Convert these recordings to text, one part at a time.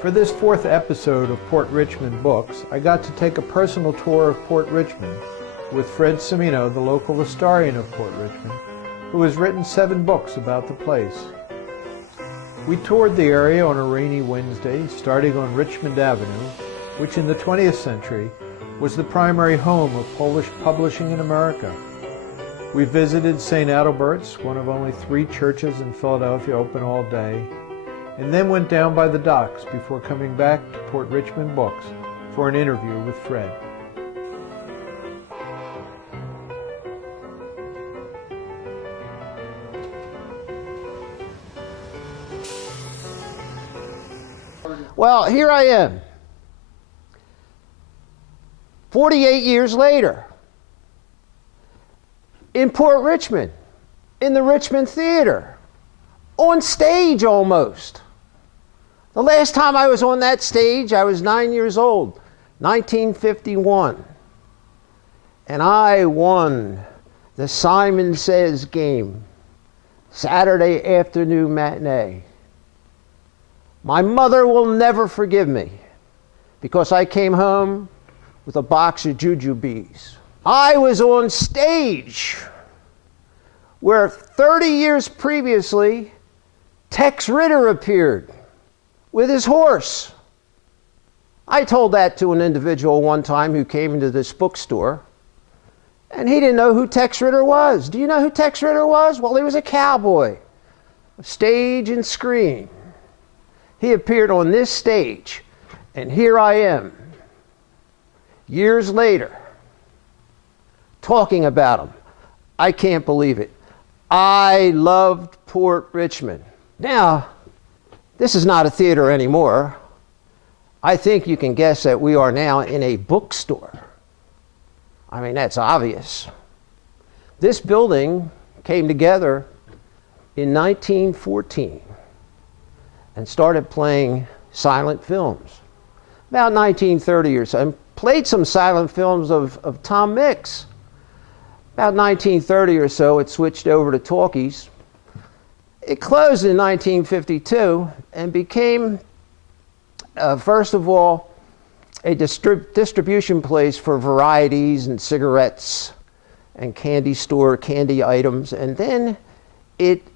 For this fourth episode of Port Richmond Books, I got to take a personal tour of Port Richmond with Fred Cimino, the local historian of Port Richmond, who has written 7 books about the place. We toured the area on a rainy Wednesday, starting on Richmond Avenue, which in the 20th century was the primary home of Polish publishing in America. We visited St. Adalbert's, one of only 3 churches in Philadelphia open all day, and then went down by the docks before coming back to Port Richmond Books for an interview with Fred. Well, here I am, 48 years later, in Port Richmond, in the Richmond Theater, on stage almost. The last time I was on that stage, I was 9 years old, 1951. And I won the Simon Says game, Saturday afternoon matinee. My mother will never forgive me because I came home with a box of jujubes. I was on stage where 30 years previously, Tex Ritter appeared with his horse. I told that to an individual one time who came into this bookstore, and he didn't know who Tex Ritter was. Do you know who Tex Ritter was? Well, he was a cowboy, stage and screen. He appeared on this stage, and here I am, years later, talking about him. I can't believe it. I loved Port Richmond. Now, this is not a theater anymore. I think you can guess that we are now in a bookstore. I mean, that's obvious. This building came together in 1914 and started playing silent films. About 1930 or so, and played some silent films of Tom Mix. About 1930 or so, it switched over to talkies. It closed in 1952 and became, first of all, a distribution place for varieties and cigarettes and candy store candy items. And then it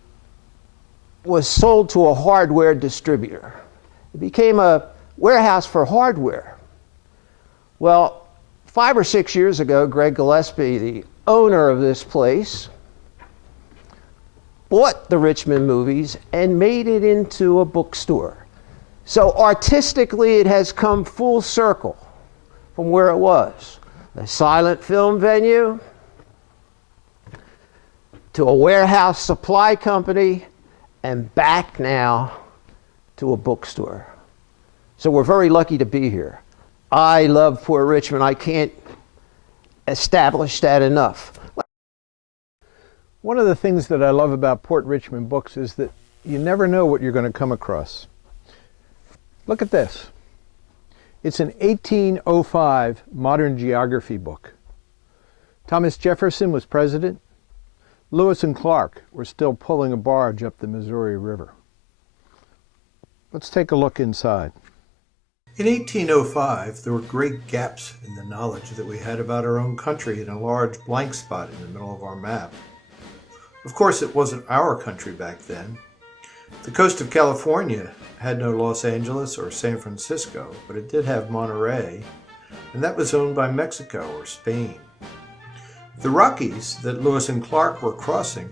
was sold to a hardware distributor. It became a warehouse for hardware. Well, 5 or 6 years ago, Greg Gillespie, the owner of this place, bought the Richmond Movies and made it into a bookstore. So artistically, it has come full circle from where it was. A silent film venue, to a warehouse supply company, and back now to a bookstore. So we're very lucky to be here. I love Port Richmond. I can't establish that enough. One of the things that I love about Port Richmond Books is that you never know what you're going to come across. Look at this. It's an 1805 modern geography book. Thomas Jefferson was president. Lewis and Clark were still pulling a barge up the Missouri River. Let's take a look inside. In 1805, there were great gaps in the knowledge that we had about our own country and a large blank spot in the middle of our map. Of course, it wasn't our country back then. The coast of California had no Los Angeles or San Francisco, but it did have Monterey, and that was owned by Mexico or Spain. The Rockies that Lewis and Clark were crossing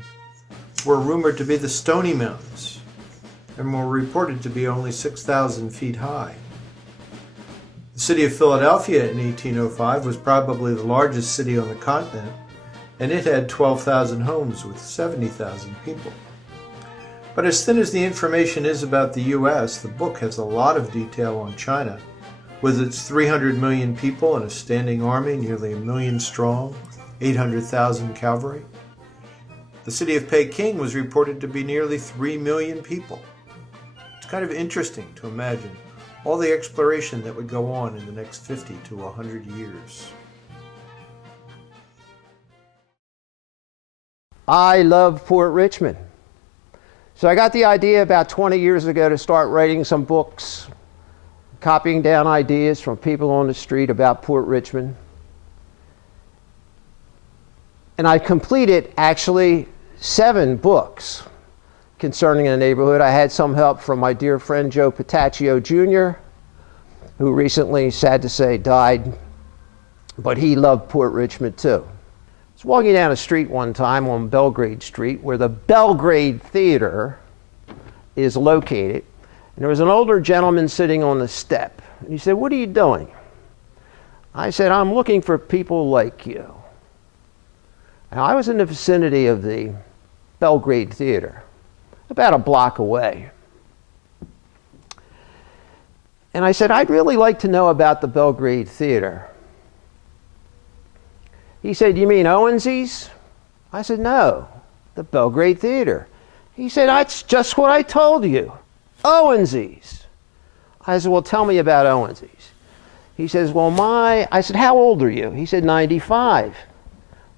were rumored to be the Stony Mountains and were reported to be only 6,000 feet high. The city of Philadelphia in 1805 was probably the largest city on the continent, and it had 12,000 homes with 70,000 people. But as thin as the information is about the U.S., the book has a lot of detail on China, with its 300 million people and a standing army, nearly 1 million strong, 800,000 cavalry. The city of Peking was reported to be nearly 3 million people. It's kind of interesting to imagine all the exploration that would go on in the next 50 to 100 years. I love Port Richmond. So I got the idea about 20 years ago to start writing some books copying down ideas from people on the street about Port Richmond. And I completed actually 7 books concerning the neighborhood. I had some help from my dear friend Joe Pataccio Jr., who recently, sad to say, died, but he loved Port Richmond too. I was walking down a street one time on Belgrade Street, where the Belgrade Theater is located, and there was an older gentleman sitting on the step. And he said, "What are you doing?" I said, "I'm looking for people like you." Now, I was in the vicinity of the Belgrade Theater, about a block away. And I said, "I'd really like to know about the Belgrade Theater." He said, "You mean Owensies?" I said, "No, the Belgrade Theater." He said, "That's just what I told you, Owensies." I said, "Well, tell me about Owensies." He says, "Well, I said, "How old are you?" He said, 95.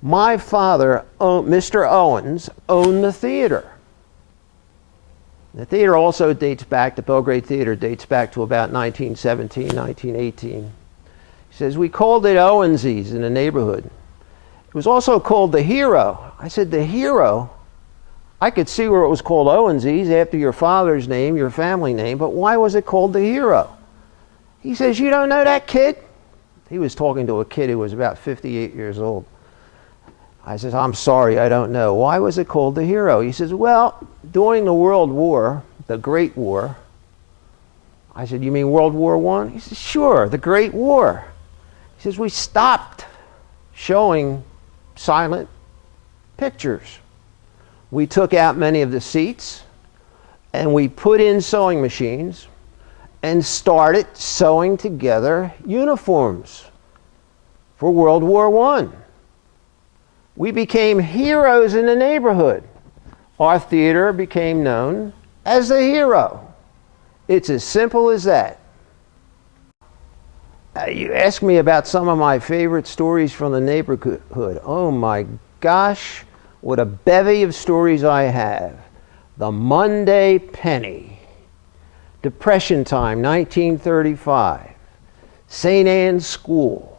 "My father, Mr. Owens, owned the theater." The theater also dates back, the Belgrade Theater dates back to about 1917, 1918. He says, "We called it Owensies in the neighborhood. It was also called the Hero." I said, "The Hero? I could see where it was called Owensies after your father's name, your family name, but why was it called the Hero?" He says, "You don't know that kid?" He was talking to a kid who was about 58 years old. I says, "I'm sorry, I don't know. Why was it called the Hero?" He says, "Well, during the World War, the Great War." I said, "You mean World War I?" He says, "Sure, the Great War." He says, "We stopped showing silent pictures. We took out many of the seats and we put in sewing machines and started sewing together uniforms for World War I. We became heroes in the neighborhood. Our theater became known as the Hero. It's as simple as that." You ask me about some of my favorite stories from the neighborhood. Oh my gosh, what a bevy of stories I have. The Monday Penny. Depression time, 1935. St. Anne's School.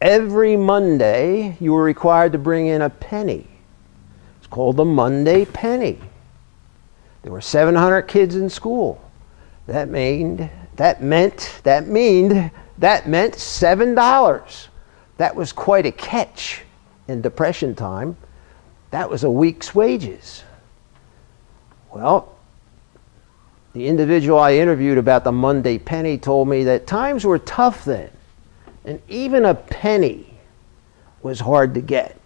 Every Monday, you were required to bring in a penny. It's called the Monday Penny. There were 700 kids in school. That meant $7. That was quite a catch in Depression time. That was a week's wages. Well, the individual I interviewed about the Monday Penny told me that times were tough then, and even a penny was hard to get.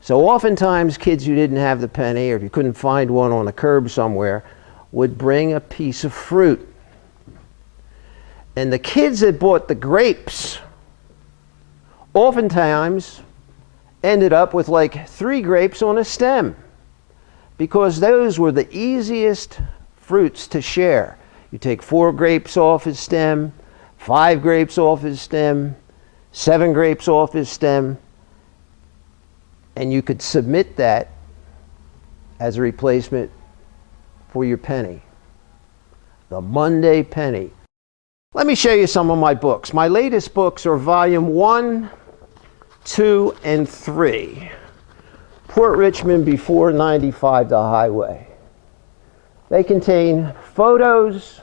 So oftentimes kids who didn't have the penny, or if you couldn't find one on a curb somewhere, would bring a piece of fruit. And the kids that bought the grapes oftentimes ended up with like 3 grapes on a stem, because those were the easiest fruits to share. You take 4 grapes off his stem, 5 grapes off his stem, 7 grapes off his stem, and you could submit that as a replacement for your penny. The Monday Penny. Let me show you some of my books. My latest books are volume 1, 2, and 3. Port Richmond Before 95, the Highway. They contain photos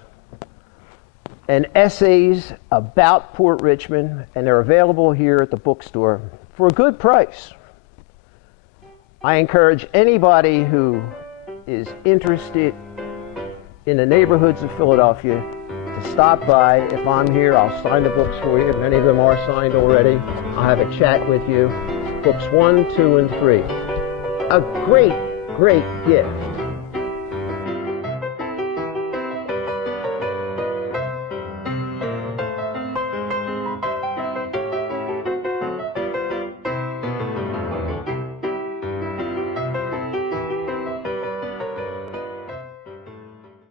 and essays about Port Richmond, and they're available here at the bookstore for a good price. I encourage anybody who is interested in the neighborhoods of Philadelphia to stop by. If I'm here, I'll sign the books for you. Many of them are signed already. I'll have a chat with you. Books 1, 2, and 3. A great, great gift